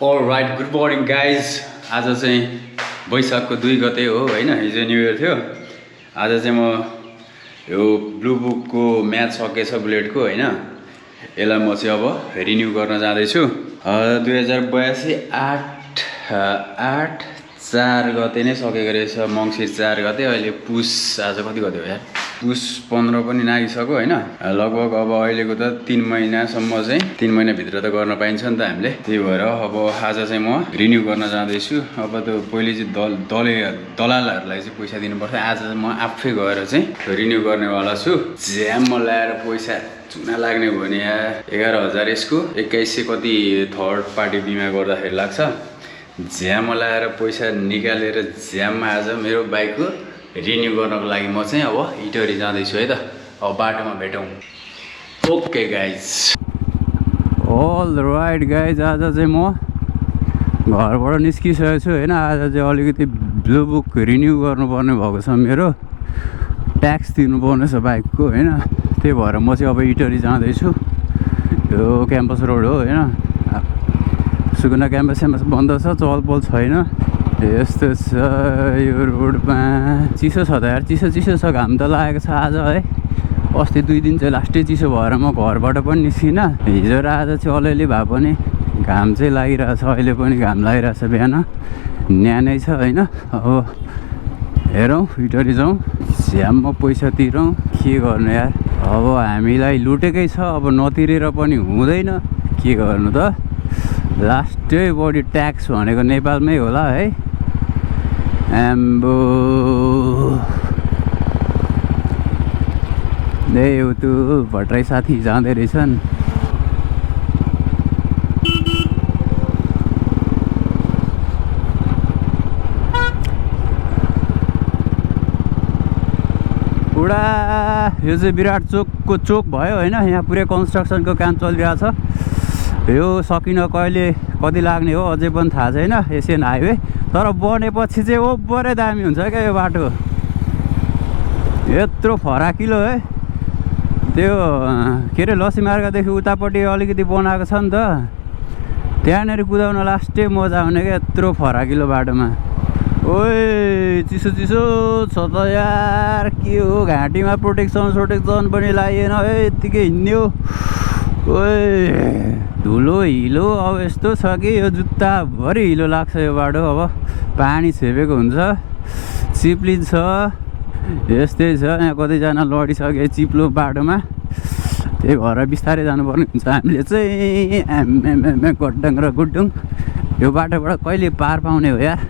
All right good morning guys. आज चाहिँ वैशाखको 2 गते हो होइन, हिजो न्यू इयर थियो। आज चाहिँ म यो ब्लू बुकको म्याथ सकेछ बुलेटको होइन, यसलाई म चाहिँ अब रिन्यू गर्न जाँदैछु। 2082 8/4 गते नै सकेको रहेछ, मङ्सिर 4 गते। अहिले पुस आज कति गते हो यार, पुस 15 पनि नागिसक्यो होइन। लगभग अब अहिलेको त 3 महिनासम्म चाहिँ 3 महिनाभित्र त गर्न पाइन्छ नि त हामीले। त्यही भएर अब आज चाहिँ म रिन्यू गर्न जाँदैछु। अब त पहिले चाहिँ दलालहरूलाई चाहिँ पैसा दिनुपर्छ, आज चाहिँ म आफै गएर चाहिँ रिन्यू गर्नेवाला छु। ज्याम ल्याएर पैसा चुना लाग्ने हो भने यार 11,000 यसको 2100 कति थर्ड पार्टी बिमा गर्दाखेरि लाग्छ। ज्याम ल्याएर पैसा निकालेर ज्याममा आज मेरो बाइकको रिन्यू गर्नको लागि म चाहिँ अब इटरी जाँदैछु है त। अब बाटोमा भेटौँ। Okay guys. अलराइट गाइज, आज चाहिँ म घरबाट निस्किसकेको छु होइन। आज चाहिँ अलिकति ब्लू बुक रिन्यू गर्नुपर्ने भएको छ, मेरो ट्याक्स दिनुपर्ने छ बाइकको होइन। त्यही भएर म चाहिँ अब इटरी जाँदैछु। यो क्याम्पस रोड हो होइन, सुकुना क्याम्पस बन्द छ, चहलपहल छैन। यस्तो छ यो रोडमा। चिसो छ त यार, चिसो छ, घाम त लागेको छ आज है। अस्ति 2 दिन चाहिँ लास्टै चिसो भएर म घरबाट पनि निस्किनँ। हिजो र आज चाहिँ अलिअलि भए पनि घाम चाहिँ लागिरहेछ, अहिले पनि घाम लागिरहेछ, बिहान न्यानै छ होइन। अब हेरौँ, इटरी जाउँ, झ्याममा पैसा तिरौँ, के गर्नु यार। अब हामीलाई लुटेकै छ, अब नतिरेर पनि हुँदैन, के गर्नु त। लास्टै बढी ट्याक्स भनेको नेपालमै होला है। आम्बो त्यो भट्टराई साथी जाँदै रहेछन्। पुरा यो चाहिँ विराट चोकको चोक भयो होइन। यहाँ पुरै कन्स्ट्रक्सनको काम चलिरहेछ। यो सकिन कहिले कति लाग्ने हो अझै पनि थाहा छैन, एसियन हाइवे। तर बनेपछि चाहिँ ओभरै दामी हुन्छ क्या यो बाटो। यत्रो फराकिलो है। त्यो के अरे लसी मार्गदेखि उतापट्टि अलिकति बनाएको छ नि त, त्यहाँनिर कुदाउन लास्टै मजा आउने क्या, यत्रो फराकिलो बाटोमा। ओए चिसो छ त यार, के हो घाँटीमा प्रोटेक्सन पनि लागिएन है, यत्तिकै हिँड्यो। ओए धुलो हिलो अब यस्तो छ कि यो जुत्ताभरि हिलो लाग्छ यो बाटो। अब पानी छेपेको हुन्छ, चिप्लिन्छ, यस्तै छ। यहाँ कतिजना लडिसके चिप्लो बाटोमा, त्यही भएर बिस्तारै जानुपर्ने हुन्छ हामीले चाहिँ। गड्डङ र गुड्डुङ यो बाटोबाट कहिले पार पाउने हो यार।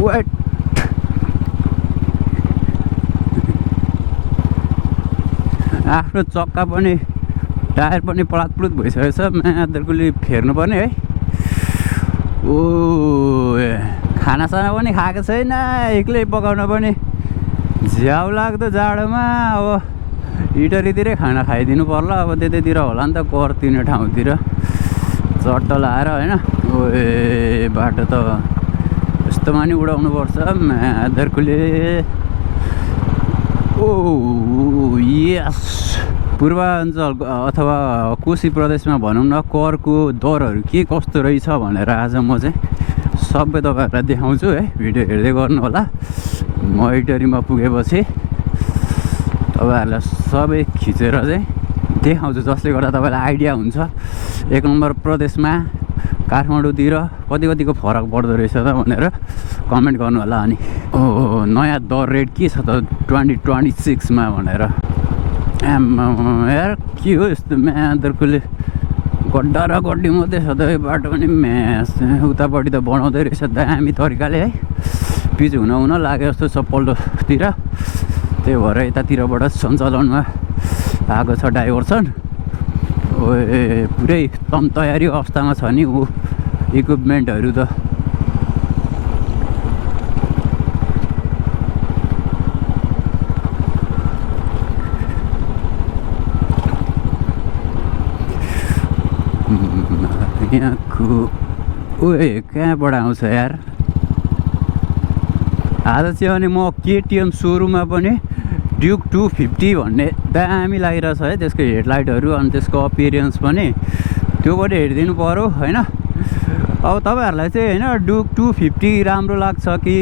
वेट आफ्नो चक्का पनि टायर पनि पलातपुलुत भइसकेको छ, म्यादरकुली फेर्नुपर्ने है। ओ खानासाना पनि खाएको छैन, एक्लै पकाउन पनि झ्याउ लाग्दो जाडोमा। अब इटरीतिरै खाना खाइदिनु पर्ला, अब त्यतैतिर होला नि त, कर तिर्ने ठाउँतिर चट्ट लाएर होइन। ओए बाटो त यस्तोमा नि उडाउनुपर्छ म्यादरकुली। ओ यस, पूर्वाञ्चल अथवा कोशी प्रदेशमा भनौँ न, करको दरहरू के कस्तो रहेछ भनेर आज म चाहिँ सबै तपाईँहरूलाई देखाउँछु है। भिडियो हेर्दै गर्नु होला। म इटरीमा पुगेपछि तपाईँहरूलाई सबै खिचेर चाहिँ देखाउँछु, जसले गर्दा तपाईँलाई आइडिया हुन्छ 1 नम्बर प्रदेशमा काठमाडौँतिर कतिको फरक पर्दो रहेछ त भनेर कमेन्ट गर्नु होला। अनि नयाँ दर रेट के छ त 2026मा भनेर। यार के हो यस्तो म्यादरकुले गड्डा र गड्डी मात्रै छ त यो बाटो पनि। म्यास उतापट्टि त बनाउँदै रहेछ दामी तरिकाले है, पिच हुन लाग्यो जस्तो छ पल्लोतिर। त्यही भएर यतातिरबाट सञ्चालनमा आएको छ डाइभर्सन। ओए पुरै तम तयारी अवस्थामा छ नि ऊ इक्विपमेन्टहरू त। यहाँको ओए कहाँबाट आउँछ यार। आज चाहिँ अनि म केटिएम सोरुममा पनि ड्युक 250 भन्ने दामी लागिरहेछ है। त्यसको हेडलाइटहरू अनि त्यसको अपियरेन्स पनि त्यो पनि हेरिदिनु पऱ्यो होइन। अब तपाईँहरूलाई चाहिँ होइन डुक 250 राम्रो लाग्छ कि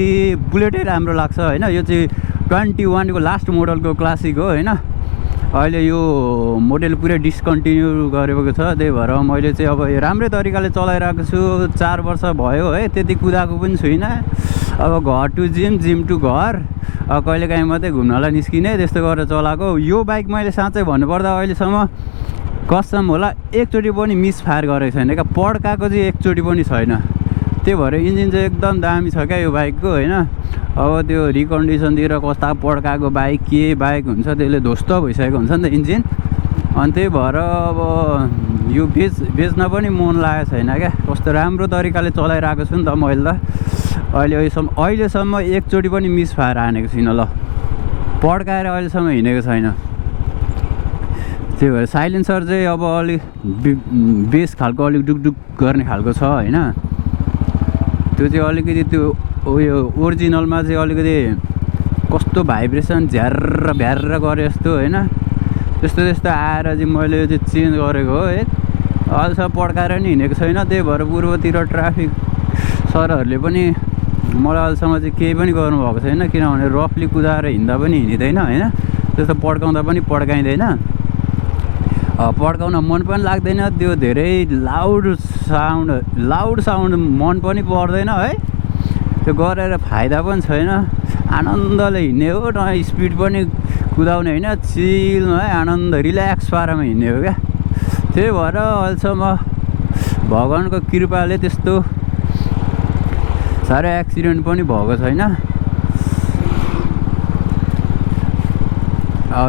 बुलेटै राम्रो लाग्छ होइन। यो चाहिँ 21 को लास्ट मोडलको क्लासिक हो होइन। अहिले यो मोडल पुरै डिस्कन्टिन्यू गरेको छ, त्यही भएर मैले चाहिँ अब राम्रै तरिकाले चलाइरहेको छु। 4 वर्ष भयो है, त्यति कुदाएको पनि छुइनँ। अब घर टु जिम, जिम टु घर, कहिलेकाहीँ मात्रै घुम्नलाई निस्किने, त्यस्तो गरेर चलाएको। यो बाइक मैले साँच्चै भन्नुपर्दा अहिलेसम्म कसम होला एकचोटि पनि मिसफायर गरेको छैन क्या, पड्काएको चाहिँ एकचोटि पनि छैन। त्यही भएर इन्जिन चाहिँ एकदम दामी छ क्या यो बाइकको होइन। अब त्यो रिकन्डिसनतिर कस्ता पड्काएको बाइक के बाइक हुन्छ, त्यसले ध्वस्त भइसकेको हुन्छ नि त इन्जिन। अनि त्यही भएर अब यो बेच्न पनि मन लागेको छैन क्या, कस्तो राम्रो तरिकाले चलाइरहेको छु नि त मैले त। अहिलेसम्म एकचोटि पनि मिसफायर हानेको छुइनँ ल, पड्काएर अहिलेसम्म हिँडेको छैन। त्यही भएर साइलेन्सर चाहिँ अब अलिक बेस खालको अलिक डुकडुक गर्ने खालको छ होइन। त्यो चाहिँ अलिकति त्यो उयो ओरिजिनलमा चाहिँ अलिकति कस्तो भाइब्रेसन झ्यार भ्यार गरे जस्तो होइन, त्यस्तो त्यस्तो आएर चाहिँ मैले यो चाहिँ चेन्ज गरेको हो है। अहिलेसम्म पड्काएर नि हिँडेको छैन। त्यही भएर पूर्वतिर ट्राफिक सरहरूले पनि मलाई अहिलेसम्म चाहिँ केही पनि गर्नुभएको छैन, किनभने रफली कुदाएर हिँड्दा पनि हिँडिँदैन होइन, त्यस्तो पड्काउँदा पनि पड्काइँदैन। पड्काउन मन पनि लाग्दैन, त्यो धेरै लाउड साउन्ड मन पनि पर्दैन है। त्यो गरेर फाइदा पनि छैन, आनन्दले हिँड्ने हो न, स्पिड पनि कुदाउने होइन, चिलमा है आनन्द रिल्याक्स पारामा हिँड्ने हो क्या। त्यही भएर अहिलेसम्म भगवान्को कृपाले त्यस्तो साह्रै एक्सिडेन्ट पनि भएको छैन।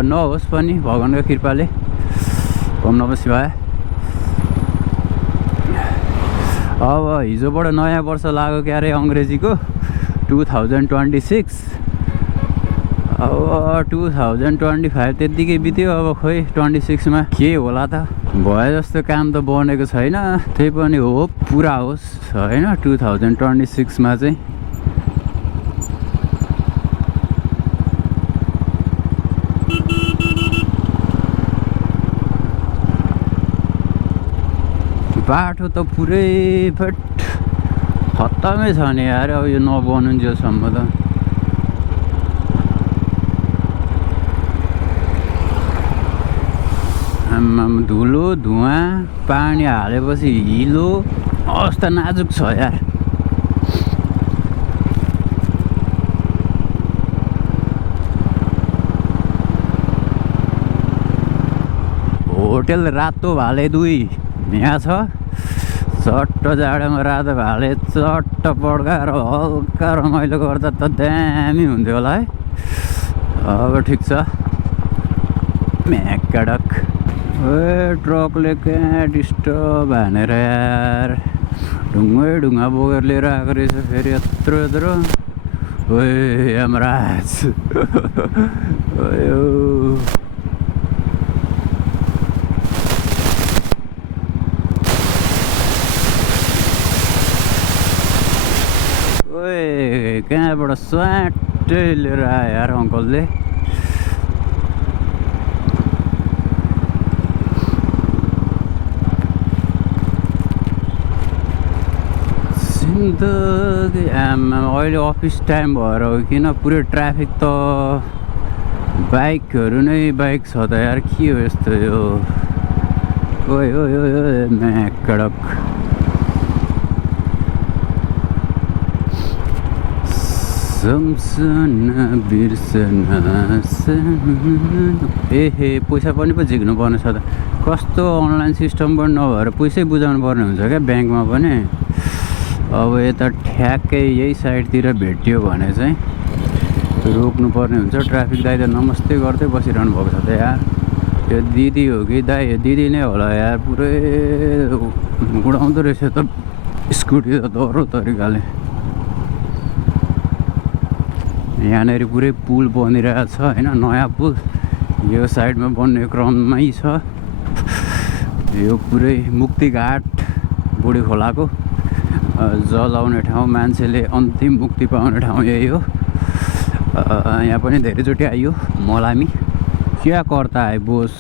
नहोस् पनि भगवान्को कृपाले, ओम नमः शिवाय। अब हिजोबाट नयाँ वर्ष लाग्यो क्यारे अङ्ग्रेजीको 2026। अब 2025 त्यत्तिकै बित्यो, अब खोइ 26मा के होला त। भए जस्तो काम त बनेको छैन, त्यही पनि होप पुरा होस् होइन 2026मा चाहिँ। बाटो त पुरै फट खत्तमै छ नि यार, अब यो नबनुन्जेलसम्म त। धुलो धुवाँ पानी हालेपछि हिलो अवस्था नाजुक छ यार। होटेल रातो भाले 2 यहाँ छ, चट्ट जाडोमा रातो भाले चट्ट पड्काएर हल्का रमाइलो गर्दा त दामी हुन्थ्यो होला है। अब ठिक छ म्याकडक। ए ट्रकले कहाँ डिस्टर्ब हानेर यार, ढुङ्गा बोकेर लिएर आएको रहेछ फेरि यत्रो। ओए यमराज ओए कहाँबाट स्वाटै लिएर आयो यार अङ्कलले। आमा अहिले अफिस टाइम भएर हो किन पुरै ट्राफिक त बाइकहरू नै बाइक छ त यार, के हो यस्तो यो। ओए म्याकडक सम्सना बिर्सना एहे पैसा पनि पो झिक्नु पर्ने छ त। कस्तो अनलाइन सिस्टम पनि नभएर पैसै बुझाउनु पर्ने हुन्छ क्या ब्याङ्कमा पनि। अब यता ठ्याक्कै यही साइडतिर भेट्यो भने चाहिँ रोक्नुपर्ने हुन्छ। ट्राफिक दाइ त नमस्ते गर्दै बसिरहनु भएको छ त यार। यो दिदी हो कि दाइ, दिदी नै होला यार, पुरै उडाउँदो रहेछ त स्कुटी त डह्रो तरिकाले। यहाँनिर पुरै पुल बनिरहेको छ होइन, नयाँ पुल यो साइडमा बन्ने क्रममै छ। यो पुरै मुक्तिघाट बुढी खोलाको जल आउने ठाउँ, मान्छेले अन्तिम मुक्ति पाउने ठाउँ यही हो। यहाँ पनि धेरैचोटि आइयो मलामी। क्या करता है बोस।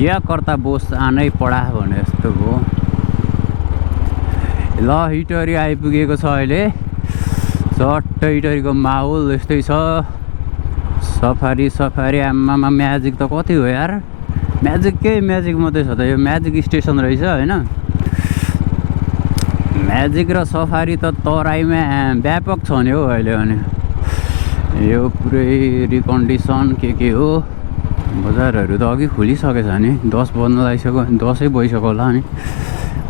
क्या कर्ता बोस आनै पढा भने जस्तो भयो ल इटहरी आइपुगेको छ अहिले चट्ट इटहरीको माहौल यस्तै छ सफारी आमामा म्याजिक त कति हो यार म्याजिक मात्रै छ त यो म्याजिक स्टेसन रहेछ होइन म्याजिक र सफारी त तराईमा व्यापक छ नि हौ अहिले अनि यो पुरै रिकन्डिसन के हो बजारहरू त अघि खुलिसकेछ नि 10 बज्न लागिसक्यो 10 भइसक्यो होला नि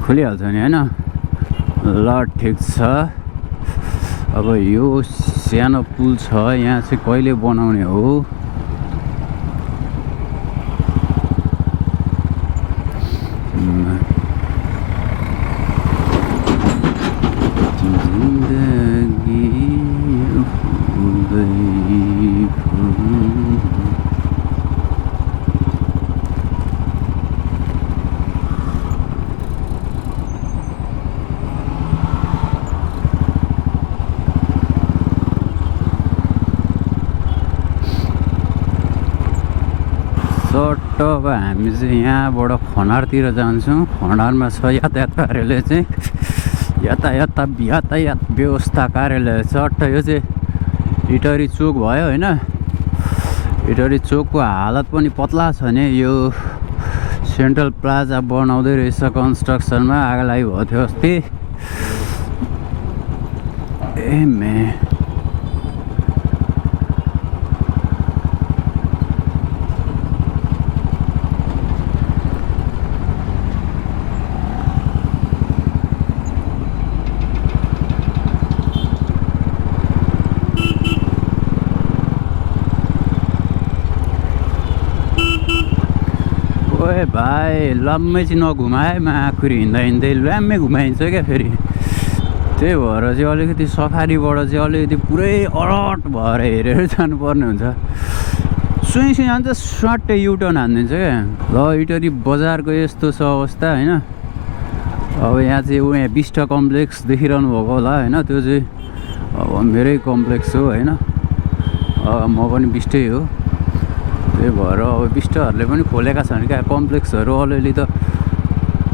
खुलिहाल्छ नि होइन ल ठिक छ अब यो सानो पुल छ यहाँ चाहिँ कहिले बनाउने हो सट्ट अब हामी चाहिँ यहाँबाट खनारतिर जान्छौँ खनारमा छ यातायात कार्यालय चाहिँ यातायात व्यवस्था कार्यालय चट्ट यो चाहिँ इटहरी चोक भयो होइन इटहरी चोकको हालत पनि पतला छ नि यो सेन्ट्रल प्लाजा बनाउँदै रहेछ कन्स्ट्रक्सनमा आगो लागि भएको थियो अस्ति ओए भाइ लम्मै चाहिँ नघुमाए माखुरी हिँड्दै ल्याम्मै घुमाइन्छ क्या फेरि त्यही भएर चाहिँ अलिकति सफारीबाट चाहिँ अलिकति पुरै अलर्ट भएर हेरेर जानुपर्ने हुन्छ सुई जान्छ स्वाट्टै युटर्न हानिदिन्छ क्या ल इटहरी बजारको यस्तो छ अवस्था होइन अब यहाँ चाहिँ यहाँ बिष्ट कम्प्लेक्स देखिरहनु भएको होला होइन त्यो चाहिँ अब मेरै कम्प्लेक्स हो होइन म पनि बिष्टै हो त्यही भएर अब बिष्टहरूले पनि खोलेका छन् क्या कम्प्लेक्सहरू अलिअलि त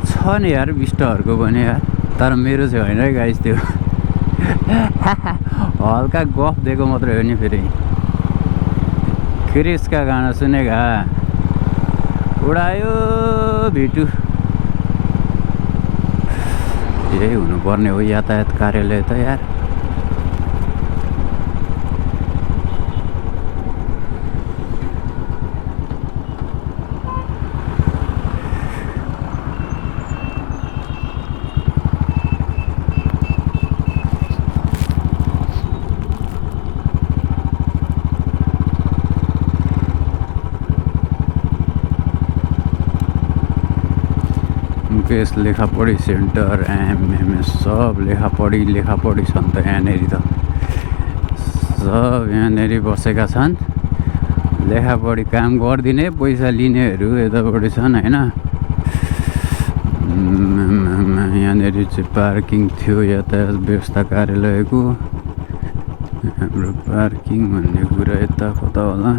छ नि यार बिष्टहरूको पनि यार तर मेरो चाहिँ होइन है गाइस त्यो हल्का गफ दिएको मात्रै हो नि फेरि क्रिसका गाना सुनेका उडायो भिटु यही हुनुपर्ने हो यातायात कार्यालय त यार मुकेश लेखापढी सेन्टर एमएमएस सब लेखापढी छन् त यहाँनिर त सब यहाँनिर बसेका छन् लेखापढी काम गरिदिने पैसा लिनेहरू यतापट्टि छन् होइन यहाँनिर चाहिँ पार्किङ थियो यातायात व्यवस्था कार्यालयको हाम्रो पार्किङ भन्ने कुरा यता कता होला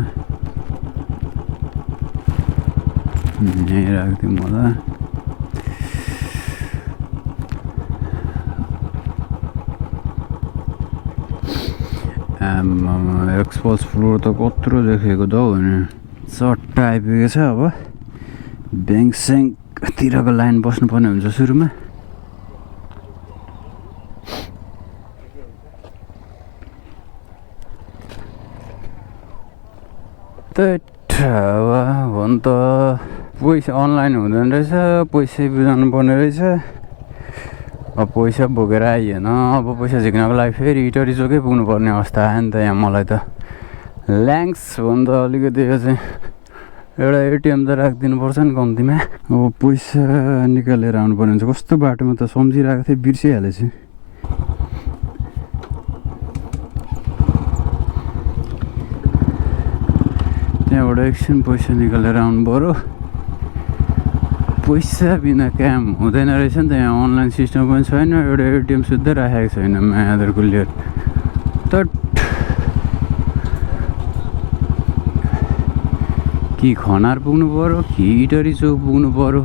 यहीँ राखिदिउँ होला एक्सपोज फ्लोर त कत्रो देखेको त हौ नि चट्ट आइपुगेको छ अब ब्याङ्क स्याङ्कतिरको लाइन बस्नुपर्ने हुन्छ सुरुमा हो नि त पैसा अनलाइन हुँदैन रहेछ पैसा बुझाउनु पर्ने रहेछ अब पैसा बोकेर आइएन अब पैसा झिक्नको लागि फेरि इटहरी चोकै पुग्नुपर्ने अवस्था आयो नि त यहाँ मलाई त ल्याङ्क्स भन्दा अलिकति यो चाहिँ एउटा एटिएम त राखिदिनुपर्छ नि कम्तीमा अब पैसा निकालेर आउनुपर्ने हुन्छ कस्तो बाटोमा त सम्झिरहेको थिएँ बिर्सिहालेछु त्यहाँबाट एकछिन पैसा निकालेर आउनु पऱ्यो पैसा बिना काम हुँदैन रहेछ नि त यहाँ अनलाइन सिस्टम पनि छैन एउटा एटिएम सुत्दै राखेको छैन मादर कुलियर त कि खनार पुग्नु पर्यो कि इटरी चोक पुग्नु पर्यो।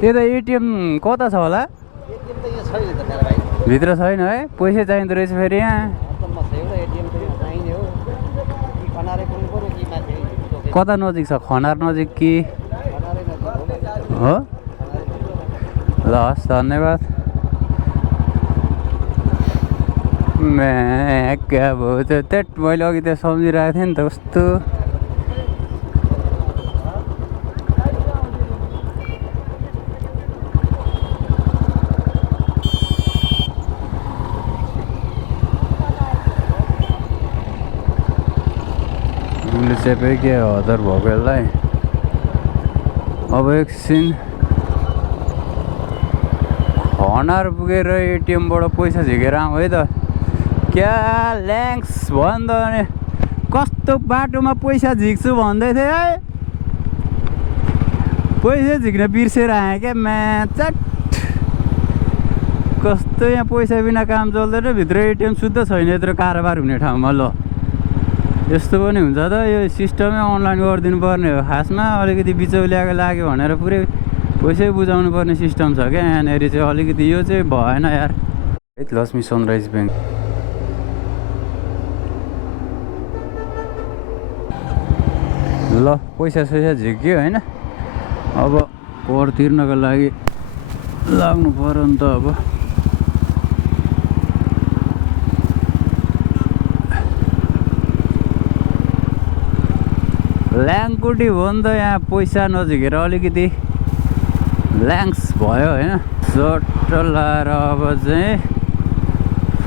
यता एटिएम कता छ होला? भित्र छैन है? पैसा चाहिँदो रहेछ फेरि यहाँ। कता नजिक छ? खनार नजिक कि हो? ल हस्, धन्यवाद। क्या भयो त्यो मैले अघि त्यो सम्झिरहेको थिएँ नि त कस्तो। उसले चेपे के हतार भएको यसलाई। अब एकछिन खनार पुगेर एटिएमबाट पैसा झिकेर आऊँ है त। क्या ल्याङ्स भयो नि त। अनि कस्तो बाटोमा पैसा झिक्छु भन्दै थिएँ है, पैसा झिक्न बिर्सेर आएँ क्या म्याचट। कस्तो यहाँ पैसा बिना काम चल्दैन। भित्र एटिएम शुद्ध छैन यत्रो कारोबार हुने ठाउँमा। ल यस्तो पनि हुन्छ त, यो सिस्टमै अनलाइन गरिदिनु पर्ने हो खासमा। अलिकति बिचौलियाको लाग्यो भनेर पुरै पैसै बुझाउनु पर्ने सिस्टम छ क्या यहाँनिर चाहिँ। अलिकति यो चाहिँ भएन यार। Lakshmi sunrise bank. ल पैसा सैसा झिक्यो होइन। अब कर तिर्नको लागि लाग्नु पर्यो नि त। अब ल्याङकुटी हो नि त, यहाँ पैसा नझिकेर अलिकति ल्याङ्स भयो होइन। सर्ट लाएर अब चाहिँ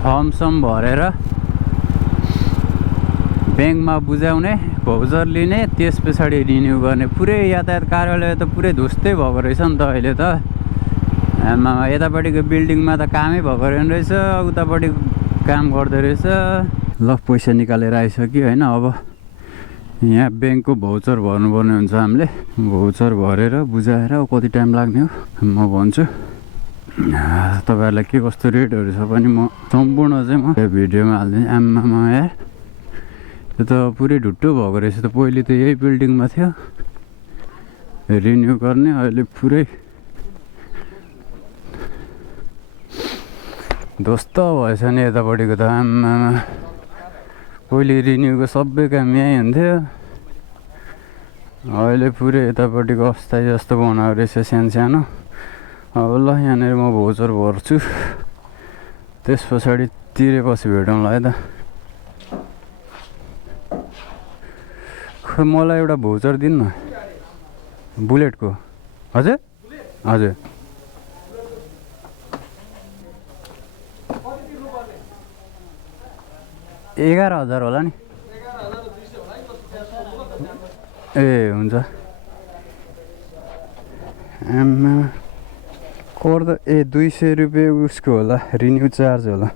फर्मसम भरेर ब्याङ्कमा बुझाउने, भाउचर लिने, त्यस पछाडि रिन्यू गर्ने। पुरै यातायात कार्यालय त पुरै ध्वस्तै भएको रहेछ नि त अहिले त। आमा यतापट्टिको बिल्डिङमा त कामै भएको रहेछ, उतापट्टि काम गर्दो रहेछ। ल पैसा निकालेर आइसक्यो होइन। अब यहाँ ब्याङ्कको भाउचर भर्नुपर्ने हुन्छ हामीले। भाउचर भरेर बुझाएर कति टाइम लाग्ने हो म भन्छु। तपाईँहरूलाई के कस्तो रेटहरू छ पनि म सम्पूर्ण चाहिँ म यो भिडियोमा हालिदिन्छु। आमामा यार त्यो त पुरै ढुट्टो भएको रहेछ त। पहिले त यही बिल्डिङमा थियो रिन्यू गर्ने, अहिले पुरै ध्वस्त भएछ नि यतापट्टिको त। आमामा पहिले रिन्यूको सबै काम यहीँ हुन्थ्यो, अहिले पुरै यतापट्टिको अस्थायी जस्तो बनाएको रहेछ सानो सानो। अब ल यहाँनिर म भाउचर भर्छु, त्यस पछाडि तिरेपछि भेटौँला है त। खै मलाई एउटा भाउचर दिनु न बुलेटको। हजुर हजुर 11,000 होला नि। ए हुन्छ। आमा कर त 200 रुपियाँ उसको होला, रिन्यू चार्ज होला।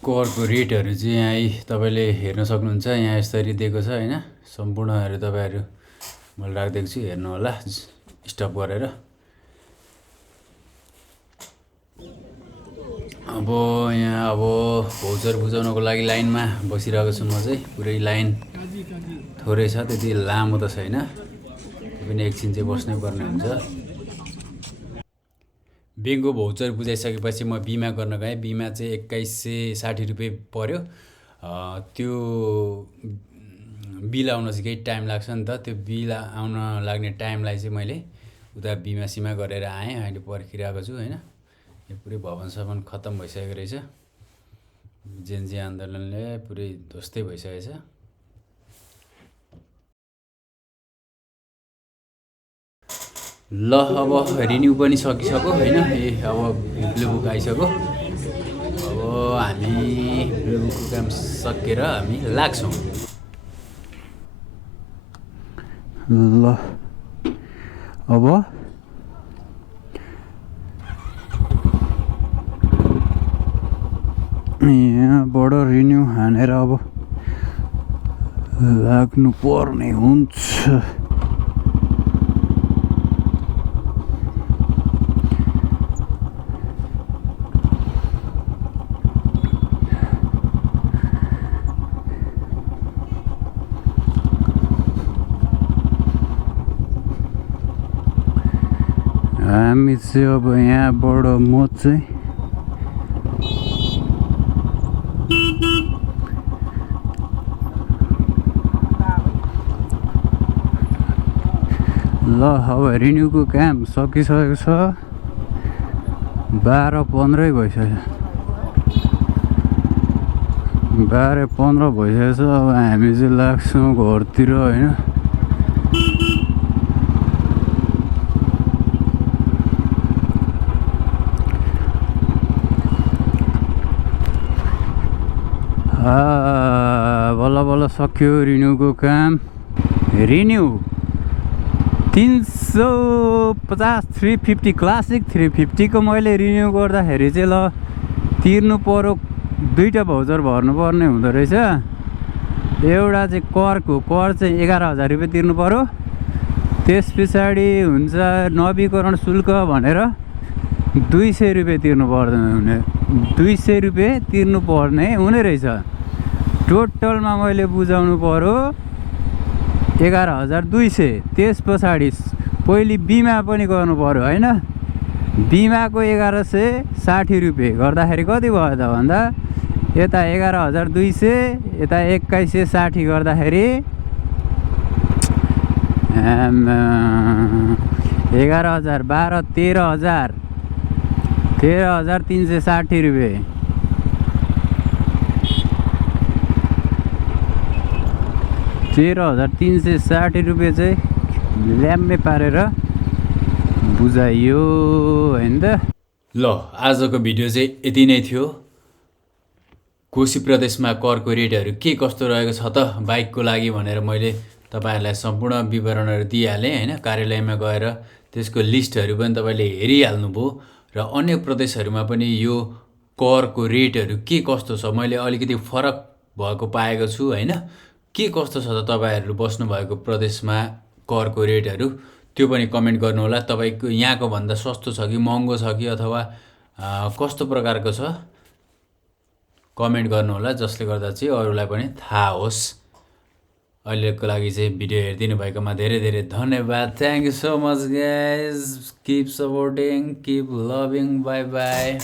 करको रेटहरू चाहिँ यहाँ तपाईँले हेर्न सक्नुहुन्छ। यहाँ यसरी दिएको छ होइन। सम्पूर्णहरू तपाईँहरू मैले राखिदिएको छु, हेर्नु होला स्टप गरेर। अब यहाँ अब भाउचर बुझाउनको लागि लाइनमा बसिरहेको छु म चाहिँ। पुरै लाइन थोरै छ, त्यति लामो त छैन, पनि एकछिन चाहिँ बस्नै पर्ने हुन्छ। ब्याङ्कको भाउचर बुझाइसकेपछि म बिमा गर्न गएँ। बिमा चाहिँ 2160 रुपियाँ पर्यो। त्यो बिल आउन चाहिँ केही टाइम लाग्छ नि त। त्यो बिल आउन लाग्ने टाइमलाई चाहिँ मैले उता बिमा सिमा गरेर आएँ। अहिले पर्खिरहेको छु होइन। यो पुरै भवन सवन खत्तम भइसकेको रहेछ। जेनजी आन्दोलनले पुरै ध्वस्तै भइसकेको छ। ल अब रिन्यू पनि सकिसक्यो होइन। अब ब्लु बुक आइसक्यो। अब हामी ब्लु बुकको काम सकेर हामी लाग्छौँ। ल अब यहाँबाट रिन्यू हानेर अब लाग्नु पर्ने हुन्छ। हामी चाहिँ अब यहाँबाट म चाहिँ ल अब रिन्युको काम सकिसकेको छ। 12:15 भइसक्यो। 12:15 भइसकेको छ। अब हामी चाहिँ लाग्छौँ घरतिर होइन। बल्ल बल्ल सक्यो रिन्युको काम। रिन्यू 350 350 क्लासिक 350 को मैले रिन्यू गर्दाखेरि चाहिँ ल तिर्नु पर्यो। दुईवटा भाउचर भर्नुपर्ने हुँदो रहेछ। एउटा चाहिँ कर चाहिँ 11,000 रुपियाँ तिर्नु पर्यो। त्यस पछाडि हुन्छ नवीकरण शुल्क भनेर 200 रुपियाँ तिर्नु पर्दैन हुने। 200 रुपियाँ तिर्नु पर्ने हुने रहेछ। टोटलमा मैले बुझाउनु पर्यो 11,200। त्यस पछाडि पहिले बिमा पनि गर्नु पर्यो होइन। बिमाको 1,160 रुपियाँ गर्दाखेरि कति भयो त भन्दा यता 11,200 यता 2,160 गर्दाखेरि 11,000 12 13,000 13,360 रुपियाँ। 13,360 रुपियाँ चाहिँ ल्याम्मे पारेर बुझाइयो होइन त। ल आजको भिडियो चाहिँ यति नै थियो। कोशी प्रदेशमा करको रेटहरू के कस्तो रहेको छ त बाइकको लागि भनेर मैले तपाईहरुलाई सम्पूर्ण विवरणहरू दिइहालेँ हैन। कार्यालयमा गएर त्यसको लिस्टहरू पनि तपाईले हेरिहाल्नुभयो र अन्य प्रदेशहरूमा पनि यो करको रेटहरू के कस्तो छ मैले अलिकति फरक भएको पाएको छु हैन। के कस्तो छ त तपाईहरु बस्नु भएको प्रदेशमा करको रेटहरू त्यो पनि कमेन्ट गर्नु होला। तपाईको यहाँको भन्दा सस्तो छ कि महँगो छ कि अथवा कस्तो प्रकारको छ कमेन्ट गर्नु होला, जसले गर्दा चाहिँ अरूलाई पनि थाहा होस्। अहिलेको लागि चाहिँ भिडियो हेरिदिनु भएकोमा धेरै धेरै धन्यवाद। Thank you so much guys. Keep supporting, keep loving. By by.